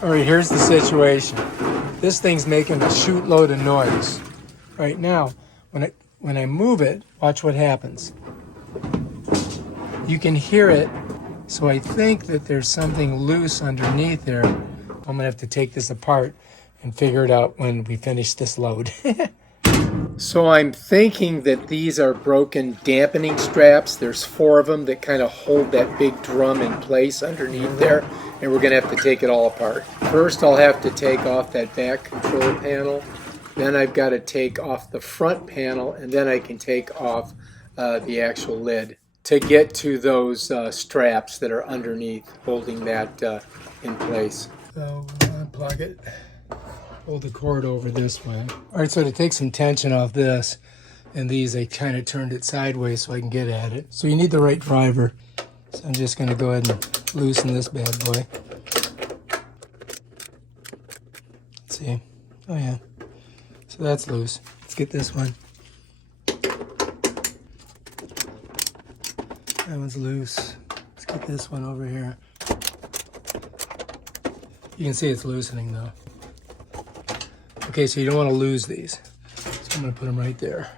All right, here's the situation. This thing's making a shoot load of noise. Right now, when I move it, watch what happens. You can hear it, so I think that there's something loose underneath there. I'm gonna have to take this apart and figure it out when we finish this load. So I'm thinking that these are broken dampening straps. There's 4 of them that kind of hold that big drum in place underneath there, and we're gonna have to take it all apart. First, I'll have to take off that back control panel. Then I've got to take off the front panel, and then I can take off the actual lid to get to those straps that are underneath holding that in place. So we'll unplug it. Hold the cord over this way. All right, so to take some tension off this and these, I kind of turned it sideways so I can get at it. So you need the right driver. So I'm just going to go ahead and loosen this bad boy. Let's see. Oh yeah. So that's loose. Let's get this one. That one's loose. Let's get this one over here. You can see it's loosening though. Okay, so you don't want to lose these. So I'm going to put them right there.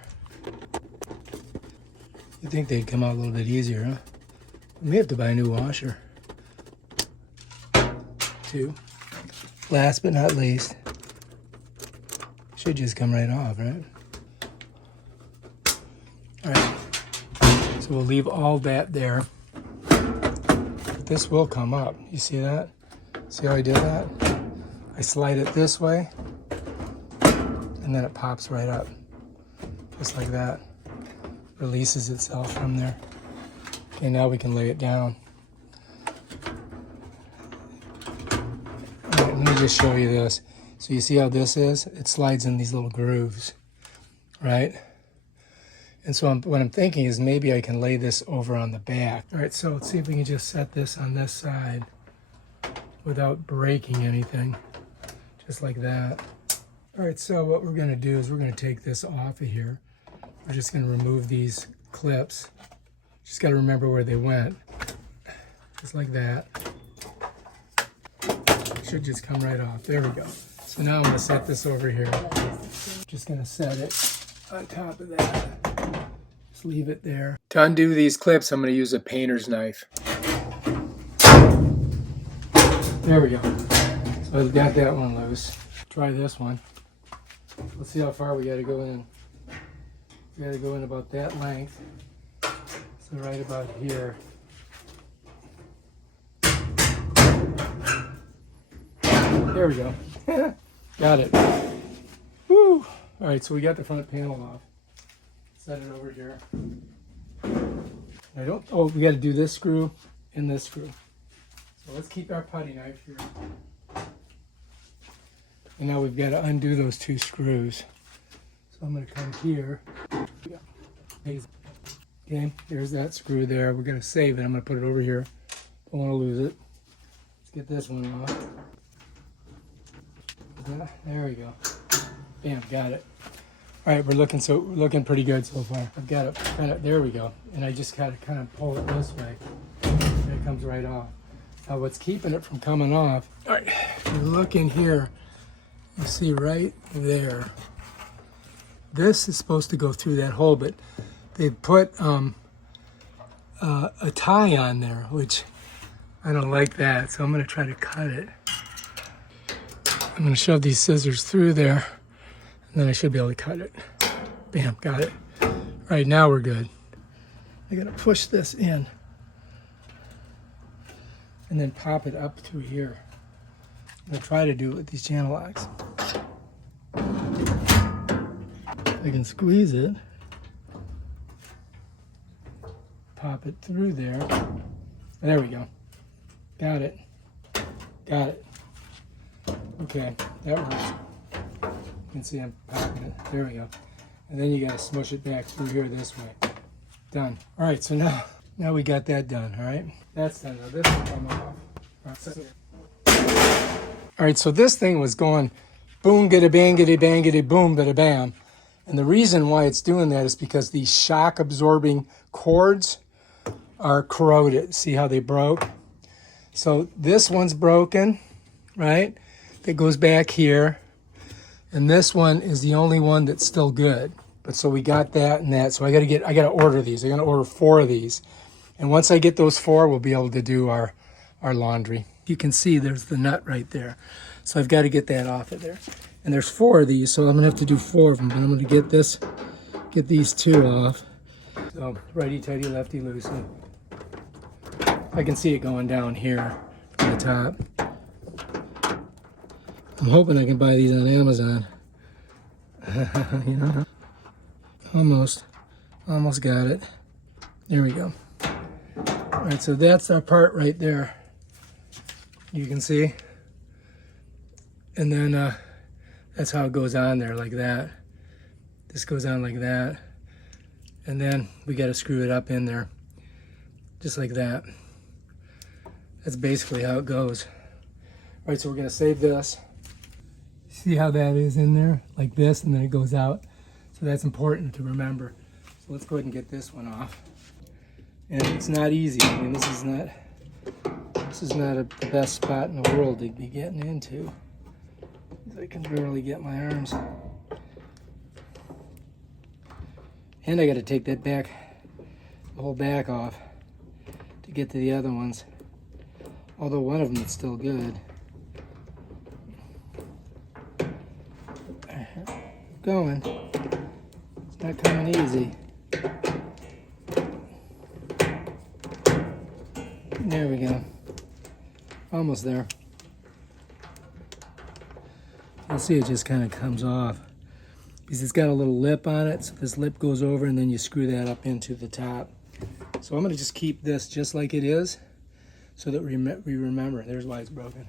You'd think they'd come out a little bit easier, huh? We may have to buy a new washer. 2. Last but not least, should just come right off, right? All right, so we'll leave all that there. But this will come up. You see that? See how I did that? I slide it this way, and then it pops right up, just like that. Releases itself from there. Okay, now we can lay it down. All right, let me just show you this. So you see how this is? It slides in these little grooves, right? And so what I'm thinking is maybe I can lay this over on the back. All right, so let's see if we can just set this on this side without breaking anything, just like that. All right, so what we're gonna do is we're gonna take this off of here. We're just gonna remove these clips. Just gotta remember where they went, just like that. Should just come right off. There we go. So now I'm gonna set this over here. Just gonna set it on top of that. Just leave it there. To undo these clips, I'm gonna use a painter's knife. There we go. So I've got that one loose. Try this one. Let's see how far we gotta go in. We gotta go in about that length. So right about here. There we go. Got it. Woo! All right, so we got the front panel off. Set it over here. We got to do this screw and this screw. So let's keep our putty knife here. And now we've got to undo those 2 screws. So I'm going to come here. Okay, there's that screw there. We're going to save it. I'm going to put it over here. Don't want to lose it. Let's get this one off. There we go. Bam, got it. All right, we're looking pretty good so far. I've got it kind of, there we go. And I just gotta kind of pull it this way. And it comes right off. Now what's keeping it from coming off, all right, if you look in here, you see right there. This is supposed to go through that hole, but they put a tie on there, which I don't like that. So I'm gonna try to cut it. I'm going to shove these scissors through there, and then I should be able to cut it. Bam, got it. All right, now we're good. I got to push this in and then pop it up through here. I'm going to try to do it with these channel locks. I can squeeze it, pop it through there. There we go. Got it. Got it. Okay, that works. You can see I'm popping it. There we go. And then you got to smush it back through here this way. Done. All right, so now we got that done, all right? That's done. Now this will come off. All right, so this thing was going boom, giddy, bangity, boom, bada, bam. And the reason why it's doing that is because these shock absorbing cords are corroded. See how they broke? So this one's broken. right? That goes back here. And this one is the only one that's still good. But so we got that and that. So I gotta order these. I'm gonna order 4 of these. And once I get those 4, we'll be able to do our laundry. You can see there's the nut right there. So I've got to get that off of there. And there's 4 of these, so I'm gonna have to do 4 of them. But I'm gonna get these 2 off. So righty tighty, lefty loosey. I can see it going down here from the top. I'm hoping I can buy these on Amazon. You know, almost got it. There we go. All right, so that's our part right there. You can see. And then that's how it goes on there, like that. This goes on like that. And then we got to screw it up in there, just like that. That's basically how it goes. All right, so we're going to save this. See how that is in there, like this, and then it goes out. So that's important to remember. So let's go ahead and get this one off. And it's not easy. I mean, this is not the best spot in the world to be getting into. I can barely get my arms. And I got to take that the whole back off to get to the other ones. Although one of them is still good. Going. It's not coming easy. There we go. Almost there. You'll see it just kind of comes off. Because it's got a little lip on it, so this lip goes over and then you screw that up into the top. So I'm going to just keep this just like it is so that we remember. There's why it's broken.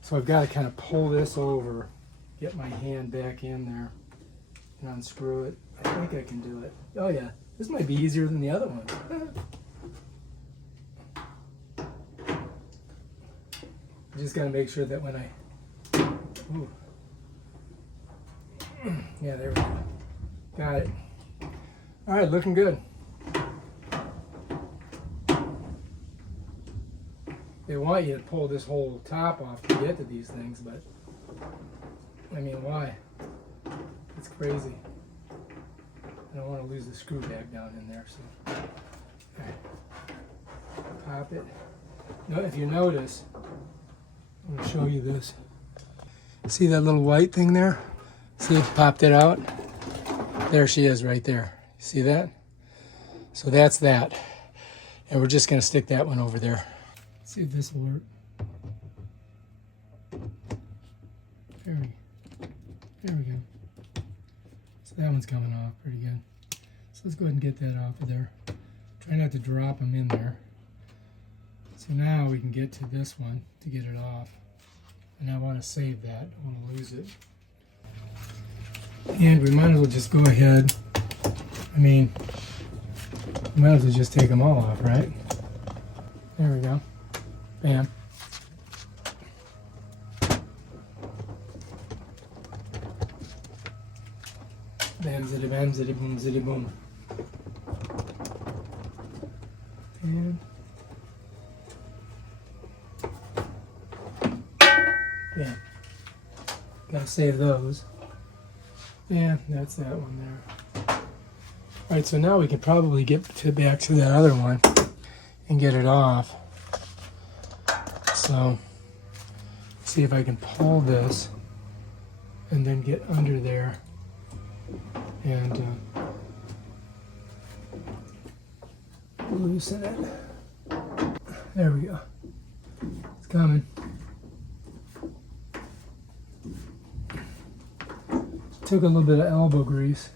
So I've got to kind of pull this over, get my hand back in there, and unscrew it. I think I can do it. Oh yeah, this might be easier than the other one. I just got to make sure that when I... Ooh. Yeah, there we go. Got it. All right, looking good. They want you to pull this whole top off to get to these things, but I mean, why? It's crazy. I don't want to lose the screw back down in there, so. All right. Pop it. Now, if you notice, I'm going to show you this. See that little white thing there? See, it popped it out. There she is right there. See that? So that's that. And we're just going to stick that one over there. Let's see if this will work. There we go. So that one's coming off pretty good. So let's go ahead and get that off of there. Try not to drop them in there. So now we can get to this one to get it off. And I want to save that. I want to lose it. And we might as well just go ahead. I mean, we might as well just take them all off, right? There we go. Bam. Bam, ziddy bam, ziddy boom, ziddy boom. And yeah, gotta save those. Yeah, that's that one there. All right, so now we can probably get back to that other one and get it off. So, see if I can pull this and then get under there and loosen it. There we go. It's coming. Took a little bit of elbow grease.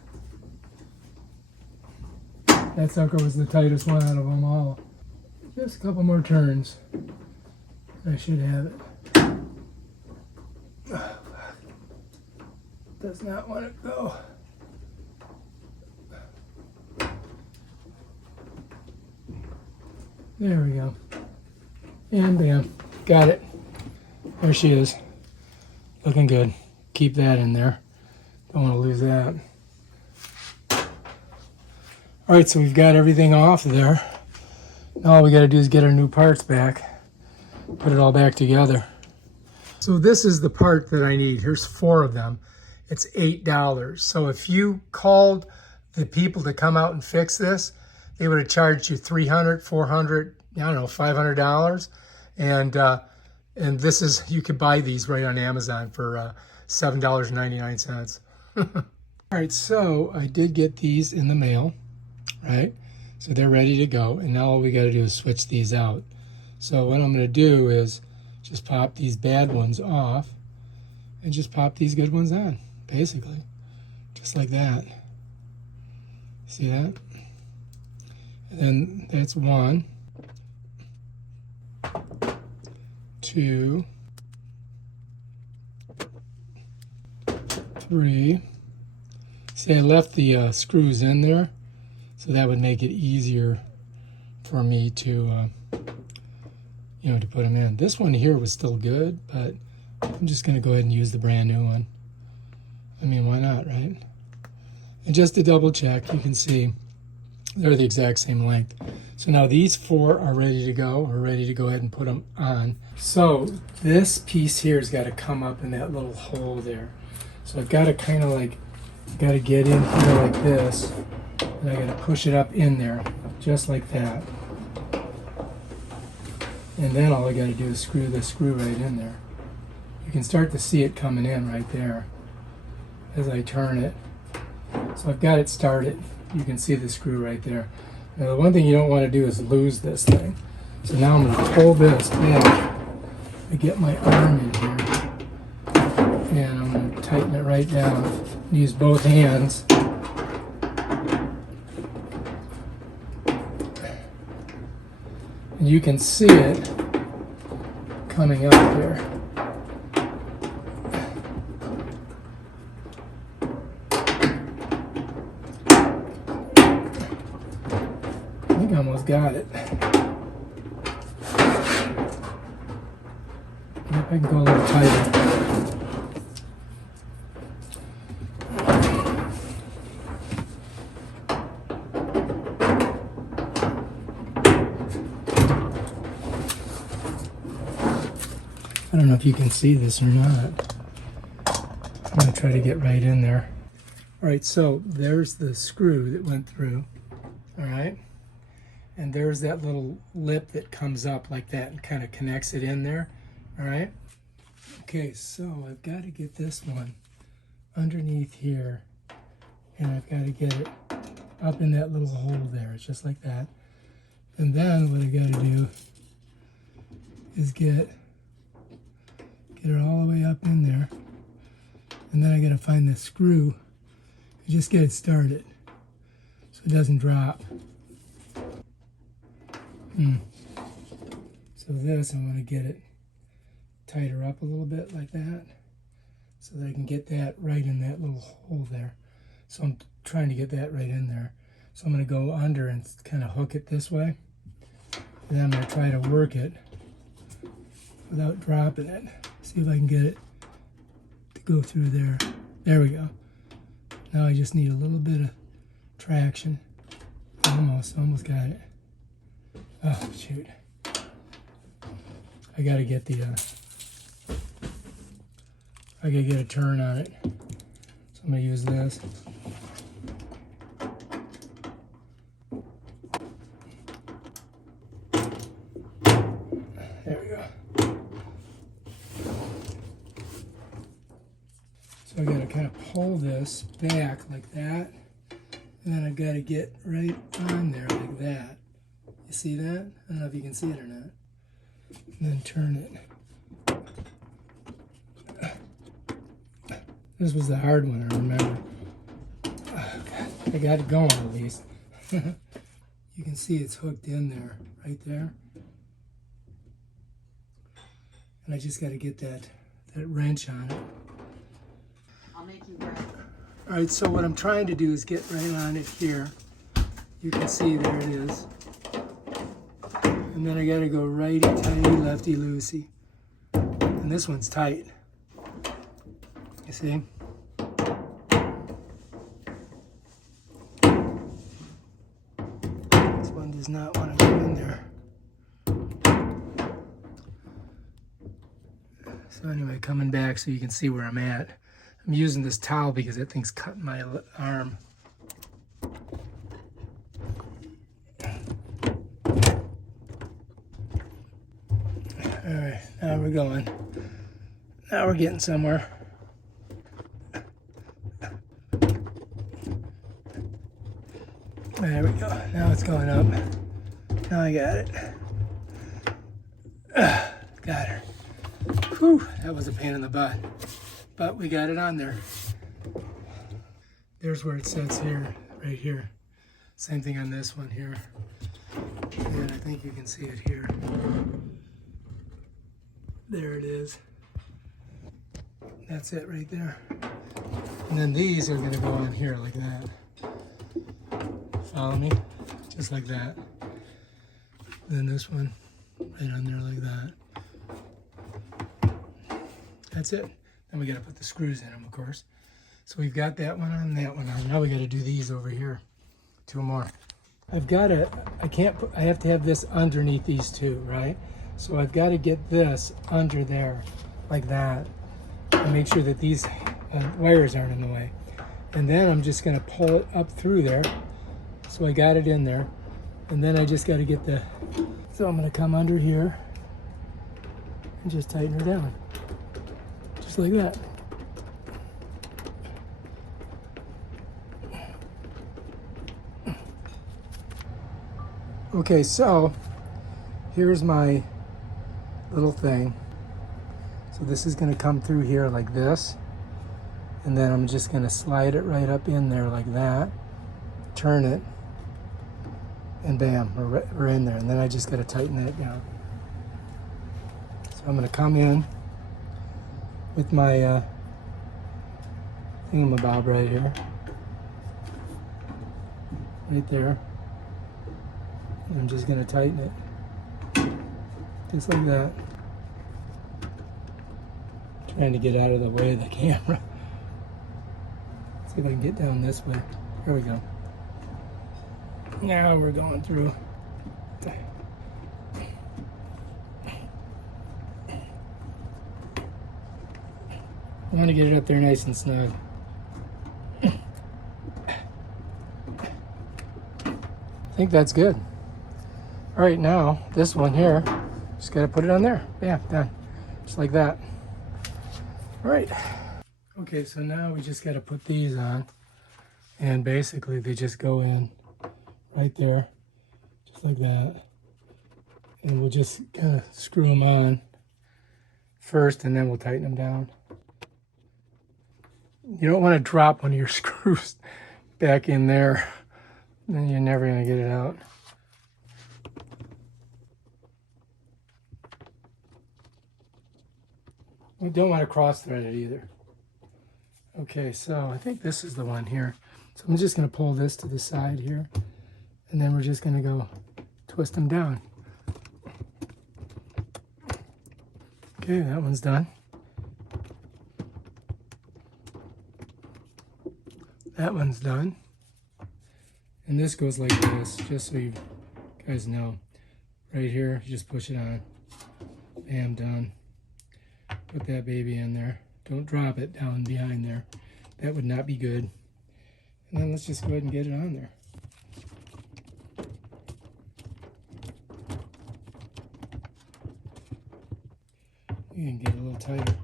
That sucker was the tightest one out of them all. Just a couple more turns. I should have it. Does not want to go. There we go. And bam. Got it. There she is. Looking good. Keep that in there. Don't want to lose that. All right, so we've got everything off there. Now all we got to do is get our new parts back, put it all back together. So this is the part that I need. Here's 4 of them. It's $8. So if you called the people to come out and fix this, they would have charged you $300, $400, I don't know, $500. And this is, you could buy these right on Amazon for $7.99. All right, so I did get these in the mail, right? So they're ready to go. And now all we got to do is switch these out. So what I'm going to do is just pop these bad ones off and just pop these good ones on, basically. Just like that. See that? And then that's 1, 2, 3. See, I left the screws in there, so that would make it easier for me to, to put them in. This one here was still good, but I'm just going to go ahead and use the brand new one. I mean, why not, right? And just to double check, you can see they're the exact same length. So now these 4 are ready to go. We're ready to go ahead and put them on. So this piece here has got to come up in that little hole there. So I've got to kind of like, got to get in here like this, and I got to push it up in there, just like that. And then all I got to do is screw the screw right in there. You can start to see it coming in right there as I turn it. So I've got it started. You can see the screw right there. Now the one thing you don't want to do is lose this thing. So now I'm going to pull this back to get my arm in here. And I'm going to tighten it right down. Use both hands. And you can see it coming up here. I think I almost got it. I can go a little tighter. I don't know if you can see this or not. I'm going to try to get right in there. All right, so there's the screw that went through. All right. And there's that little lip that comes up like that and kind of connects it in there. All right. Okay, so I've got to get this one underneath here. And I've got to get it up in that little hole there. It's just like that. And then what I got to do is get it all the way up in there, and then I got to find the screw and just get it started so it doesn't drop. So this, I want to get it tighter up a little bit like that so that I can get that right in that little hole there. So I'm trying to get that right in there. So I'm going to go under and kind of hook it this way, and then I'm going to try to work it without dropping it. See if I can get it to go through there. There we go. Now I just need a little bit of traction. Almost got it. Oh, shoot. I gotta get I gotta get a turn on it. So I'm gonna use this. There we go. So I got to kind of pull this back like that, and then I've got to get right on there like that. You see that? I don't know if you can see it or not. And then turn it. This was the hard one, I remember. Oh, God. I got it going at least. You can see it's hooked in there, right there. And I just got to get that wrench on it. I'll make you grab. All right, so what I'm trying to do is get right on it here. You can see there it is. And then I got to go righty-tighty, lefty-loosey. And this one's tight. You see? This one does not want to go in there. So So anyway, coming back so you can see where I'm at. I'm using this towel because that thing's cutting my arm. All right, now we're going. Now we're getting somewhere. There we go. Now it's going up. Now I got it. Got her. Whew, that was a pain in the butt. But we got it on there. There's where it sits here, right here. Same thing on this one here. And I think you can see it here. There it is. That's it right there. And then these are gonna go on here like that. Follow me? Just like that. Then this one right on there like that. That's it. Then we gotta put the screws in them, of course. So we've got that one on, that one on. Now we gotta do these over here. 2 more. I have to have this underneath these two, right? So I've got to get this under there, like that, and make sure that these wires aren't in the way. And then I'm just gonna pull it up through there. So I got it in there. And then I just got to get so I'm gonna come under here and just tighten her down. Just like that. Okay, so here's my little thing. So this is going to come through here like this. And then I'm just going to slide it right up in there like that. Turn it. And bam, we're in there. And then I just got to tighten that down. So I'm going to come in with my thingamabob right here. Right there. And I'm just going to tighten it. Just like that. Trying to get out of the way of the camera. See if I can get down this way. Here we go. Now we're going through. I want to get it up there nice and snug. I think that's good. All right, now this one here, just got to put it on there. Bam, done. Just like that. All right. Okay, so now we just got to put these on. And basically they just go in right there, just like that. And we'll just kind of screw them on first and then we'll tighten them down. You don't want to drop one of your screws back in there. Then you're never going to get it out. We don't want to cross thread it either. Okay, so I think this is the one here. So I'm just going to pull this to the side here. And then we're just going to go twist them down. Okay, that one's done. That one's done. And this goes like this, just so you guys know. Right here, you just push it on. Bam, done. Put that baby in there. Don't drop it down behind there. That would not be good. And then let's just go ahead and get it on there. You can get it a little tighter.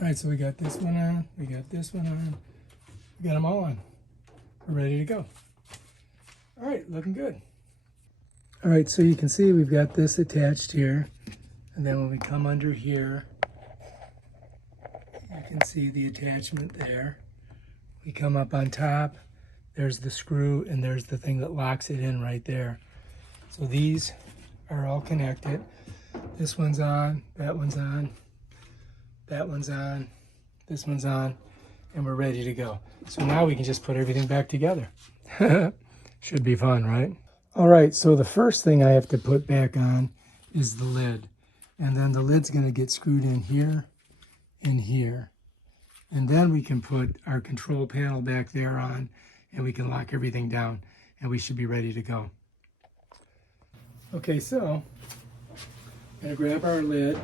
All right, so we got this one on, we got this one on, we got them all on. We're ready to go. All right, looking good. All right, so you can see we've got this attached here. And then when we come under here, you can see the attachment there. We come up on top, there's the screw, and there's the thing that locks it in right there. So these are all connected. This one's on, that one's on, that one's on, this one's on, and we're ready to go. So now we can just put everything back together. Should be fun, right? All right, so the first thing I have to put back on is the lid. And then the lid's gonna get screwed in here and here. And then we can put our control panel back there on, and we can lock everything down, and we should be ready to go. Okay, so I'm going to grab our lid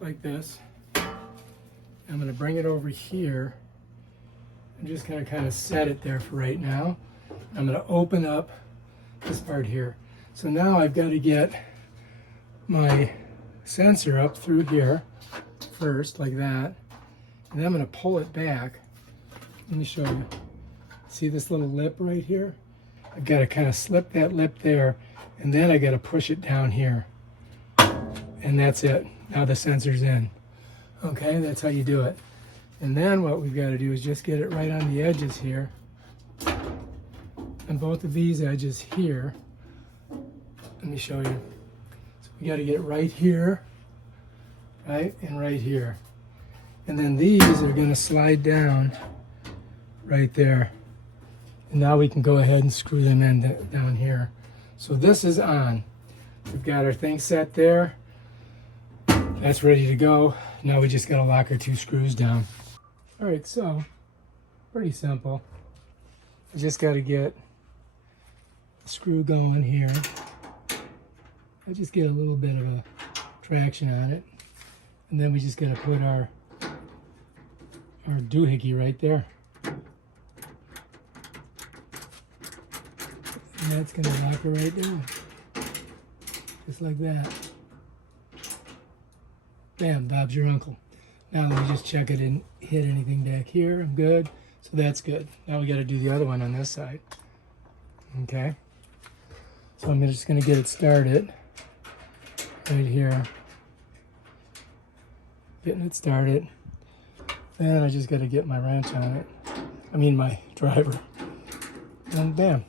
like this. I'm going to bring it over here. I'm just going to kind of set it there for right now. I'm going to open up this part here. So now I've got to get my sensor up through here first, like that. And then I'm going to pull it back. Let me show you. See this little lip right here? I've got to kind of slip that lip there, and then I got to push it down here. And that's it. Now the sensor's in. Okay, that's how you do it. And then what we've got to do is just get it right on the edges here. And both of these edges here. Let me show you. So we got to get it right here, right, and right here. And then these are going to slide down right there. And now we can go ahead and screw them in down here. So this is on. We've got our thing set there. That's ready to go. Now we just got to lock our 2 screws down. All right, so pretty simple. I just got to get the screw going here. I just get a little bit of a traction on it. And then we just got to put our doohickey right there. And that's going to lock her right down. Just like that. Bam, Bob's your uncle. Now let me just check it didn't hit anything back here. I'm good. So that's good. Now we got to do the other one on this side. Okay. So I'm just going to get it started right here. Getting it started. Then I just got to get my wrench on it. I mean my driver. And bam.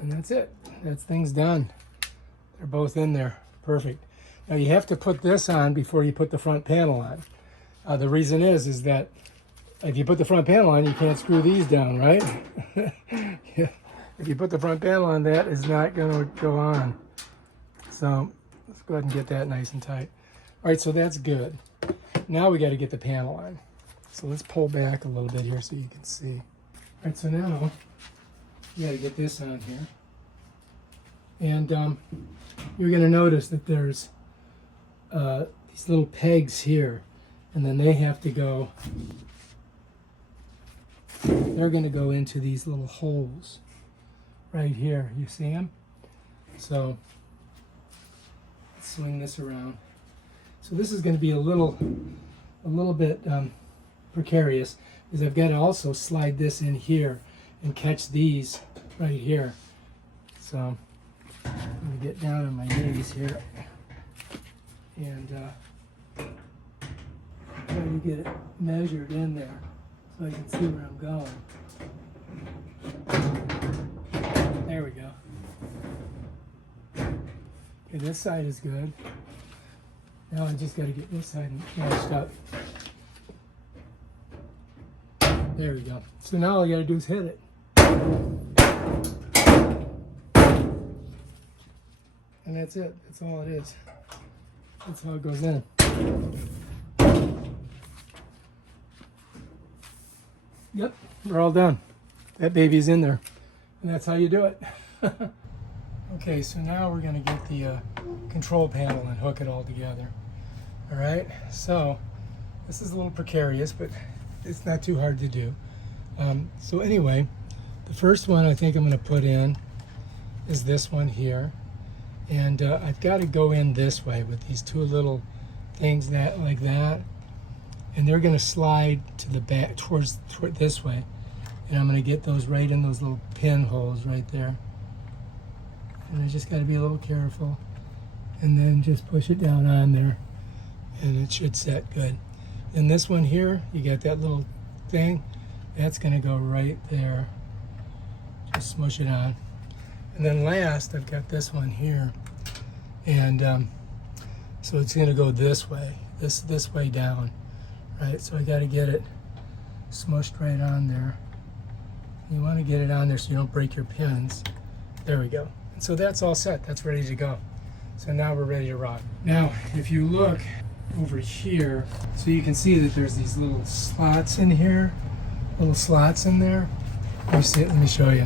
And that's it. That's things done. They're both in there. Perfect. Now you have to put this on before you put the front panel on. The reason is that if you put the front panel on, you can't screw these down, right? Yeah. If you put the front panel on, that is not going to go on. So let's go ahead and get that nice and tight. All right, so that's good. Now we got to get the panel on. So let's pull back a little bit here so you can see. All right, so now you got to get this on here. And you're going to notice that there's these little pegs here. And then they have to go, they're going to go into these little holes right here. You see them? So let's swing this around. So this is going to be a little bit precarious, because I've got to also slide this in here and catch these right here. So I'm going to get down on my knees here and try to get it measured in there so I can see where I'm going. There we go. Okay, this side is good. Now I just got to get this side matched up. There we go. So now all I got to do is hit it. And that's it. That's all it is. That's how it goes in. Yep, we're all done. That baby's in there. And that's how you do it. Okay, so now we're going to get the control panel and hook it all together. All right, so this is a little precarious, but it's not too hard to do. So anyway, the first one I think I'm going to put in is this one here. And I've got to go in this way with these 2 little things like that. And they're going to slide to the back toward this way. And I'm going to get those right in those little pinholes right there. And I just got to be a little careful. And then just push it down on there. And it should set good. And this one here, you got that little thing. That's going to go right there. Just smush it on. And then last, I've got this one here. And so it's going to go this way. This way down. Right, so I got to get it smushed right on there. You want to get it on there so you don't break your pins. There we go. So that's all set. That's ready to go. So now we're ready to rock. Now, if you look over here, so you can see that there's these little slots in here, little slots in there. Let me show you.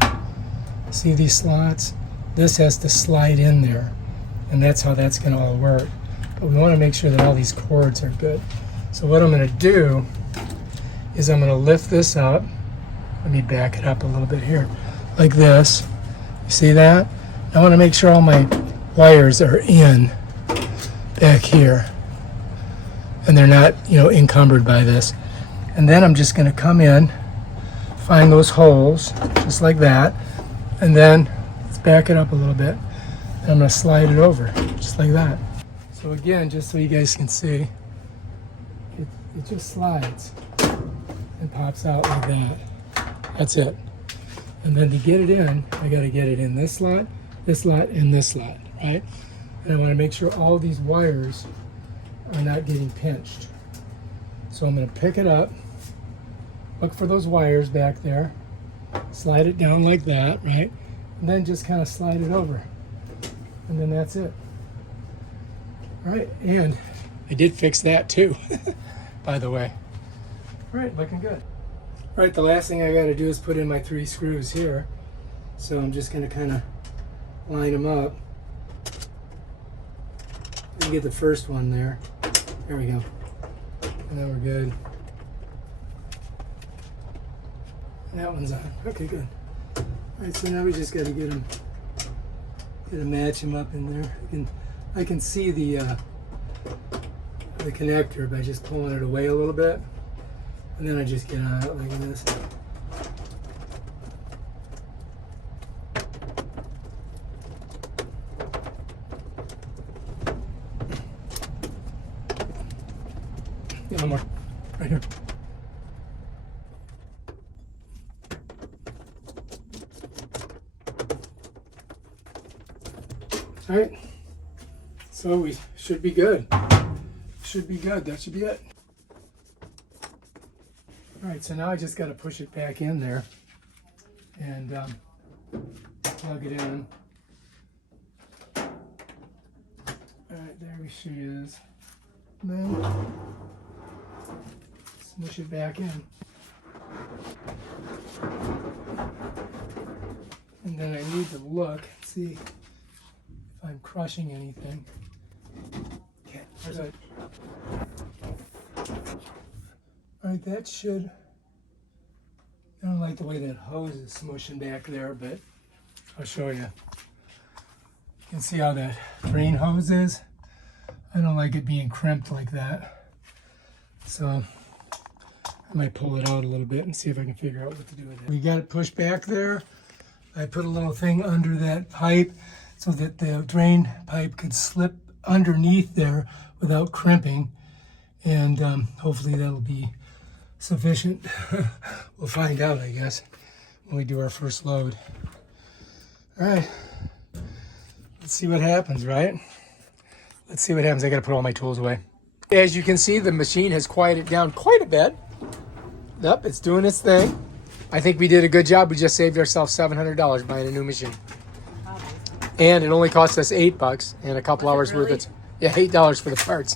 See these slots? This has to slide in there, and that's how that's going to all work. But we want to make sure that all these cords are good. So what I'm going to do is I'm going to lift this up. Let me back it up a little bit here, like this. You see that? I want to make sure all my wires are in back here, and they're not, encumbered by this. And then I'm just going to come in, find those holes, just like that, and then let's back it up a little bit. And I'm going to slide it over, just like that. So again, just so you guys can see, it just slides and pops out like that. That's it. And then to get it in, I got to get it in this slot, and this slot, right? And I want to make sure all these wires are not getting pinched. So I'm going to pick it up, look for those wires back there, slide it down like that, right? And then just kind of slide it over. And then that's it. All right, and I did fix that too, by the way. All right, looking good. All right, the last thing I got to do is put in my 3 screws here. So I'm just going to kind of line them up. And get the first one there. There we go. And then we're good. And that one's on. Okay, good. All right, so now we just got to get to match them up in there. I can see the connector by just pulling it away a little bit. And then I just get on it like this. Yeah, one more. Right here. All right. So we should be good. Should be good. That should be it. All right, so now I just got to push it back in there and plug it in. All right, there she is. And then smush it back in. And then I need to look and see if I'm crushing anything. Okay, there's a... All right, that should, I don't like the way that hose is smushing back there, but I'll show you. You can see how that drain hose is. I don't like it being crimped like that. So I might pull it out a little bit and see if I can figure out what to do with it. We got it pushed back there. I put a little thing under that pipe so that the drain pipe could slip underneath there without crimping. And hopefully that'll be sufficient. We'll find out, I guess, when we do our first load. All right, let's see what happens, right? Let's see what happens. I got to put all my tools away. As you can see, the machine has quieted down quite a bit. Yep, it's doing its thing. I think we did a good job. We just saved ourselves $700 buying a new machine. And it only cost us $8 and a couple hours worth of, yeah, $8 for the parts.